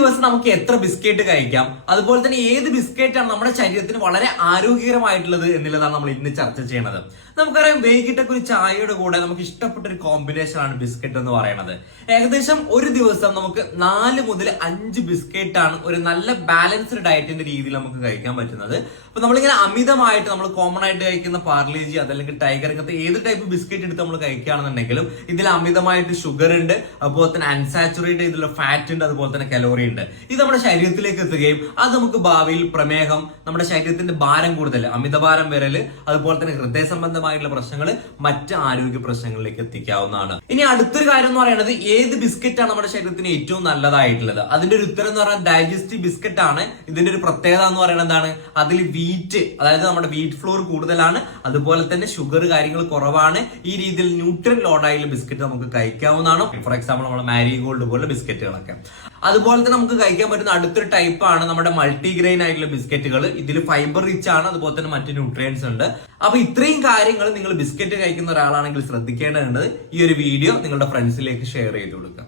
ദിവസം നമുക്ക് എത്ര ബിസ്ക്കറ്റ് കഴിക്കാം? അതുപോലെ തന്നെ ഏത് ബിസ്ക്കറ്റാണ് നമ്മുടെ ശരീരത്തിന് വളരെ ആരോഗ്യകരമായിട്ടുള്ളത് എന്നുള്ളതാണ് നമ്മൾ ഇന്ന് ചർച്ച ചെയ്യണത്. നമുക്കറിയാം വൈകിട്ടൊക്കെ ഒരു ചായയുടെ കൂടെ നമുക്ക് ഇഷ്ടപ്പെട്ട ഒരു കോമ്പിനേഷൻ ആണ് ബിസ്ക്കറ്റ് എന്ന് പറയുന്നത്. ഏകദേശം ഒരു ദിവസം നമുക്ക് നാല് മുതൽ അഞ്ച് ബിസ്ക്കറ്റ് ആണ് ഒരു നല്ല ബാലൻസ്ഡ് ഡയറ്റിന്റെ രീതിയിൽ നമുക്ക് കഴിക്കാൻ പറ്റുന്നത്. അപ്പൊ നമ്മളിങ്ങനെ അമിതമായിട്ട് നമ്മൾ കോമൺ ആയിട്ട് കഴിക്കുന്ന പാർലേജി അതല്ലെങ്കിൽ ടൈഗർ ഇങ്ങനത്തെ ഏത് ടൈപ്പ് ബിസ്ക്കറ്റ് എടുത്ത് നമ്മൾ കഴിക്കുകയാണെന്നുണ്ടെങ്കിലും ഇതിൽ അമിതമായിട്ട് ഷുഗർ ഉണ്ട് അതുപോലെ തന്നെ അൺസാച്ചുറേറ്റ് ഇതിലുള്ള ഫാറ്റ് ഉണ്ട് അതുപോലെ തന്നെ കലോറി ഉണ്ട് ഇത് നമ്മുടെ ശരീരത്തിലേക്ക് എത്തുകയും അത് നമുക്ക് ഭാവിയിൽ പ്രമേഹം നമ്മുടെ ശരീരത്തിന്റെ ഭാരം കൂടുതൽ അമിതഭാരം വരൽ അതുപോലെ തന്നെ ഹൃദയ സംബന്ധമായിട്ടുള്ള പ്രശ്നങ്ങൾ മറ്റ് ആരോഗ്യ പ്രശ്നങ്ങളിലേക്ക് എത്തിക്കാവുന്നതാണ്. ഇനി അടുത്തൊരു കാര്യം എന്ന് പറയുന്നത് ഏത് ബിസ്ക്കറ്റ് ആണ് നമ്മുടെ ശരീരത്തിന് ഏറ്റവും നല്ലതായിട്ടുള്ളത്? അതിന്റെ ഒരു ഉത്തരം എന്ന് പറഞ്ഞാൽ ഡൈജസ്റ്റീവ് ബിസ്ക്കറ്റ് ആണ് ഇതിന്റെ ഒരു പ്രത്യേകത എന്ന് പറയുന്നത് എന്താണ്? അതിൽ വീറ്റ് അതായത് നമ്മുടെ വീറ്റ് ഫ്ലോർ കൂടുതലാണ്. അതുപോലെ തന്നെ ഷുഗർ കാര്യങ്ങൾ കുറവാണ്. ഈ രീതിയിൽ ന്യൂട്രൽ ലോഡായുള്ള ബിസ്ക്കറ്റ് നമുക്ക് കഴിക്കാവുന്നതാണ്. ഫോർ എക്സാമ്പിൾ നമ്മുടെ മാരിഗോൾഡ് പോലുള്ള ബിസ്ക്കറ്റുകളൊക്കെ. അതുപോലെ തന്നെ നമുക്ക് കഴിക്കാൻ പറ്റുന്ന അടുത്തൊരു ടൈപ്പ് ആണ് നമ്മുടെ മൾട്ടിഗ്രെയിൻ ആയിട്ടുള്ള ബിസ്ക്കറ്റുകൾ ഇതിൽ ഫൈബർ റിച്ച് ആണ് അതുപോലെ തന്നെ മറ്റു ന്യൂട്രിയൻസ് ഉണ്ട്. അപ്പൊ ഇത്രയും കാര്യങ്ങൾ നിങ്ങൾ ബിസ്ക്കറ്റ് കഴിക്കുന്ന ഒരാളാണെങ്കിൽ ശ്രദ്ധിക്കേണ്ടതുണ്ട്. ഈ ഒരു വീഡിയോ നിങ്ങളുടെ ഫ്രണ്ട്സിലേക്ക് ഷെയർ ചെയ്ത് കൊടുക്കുക.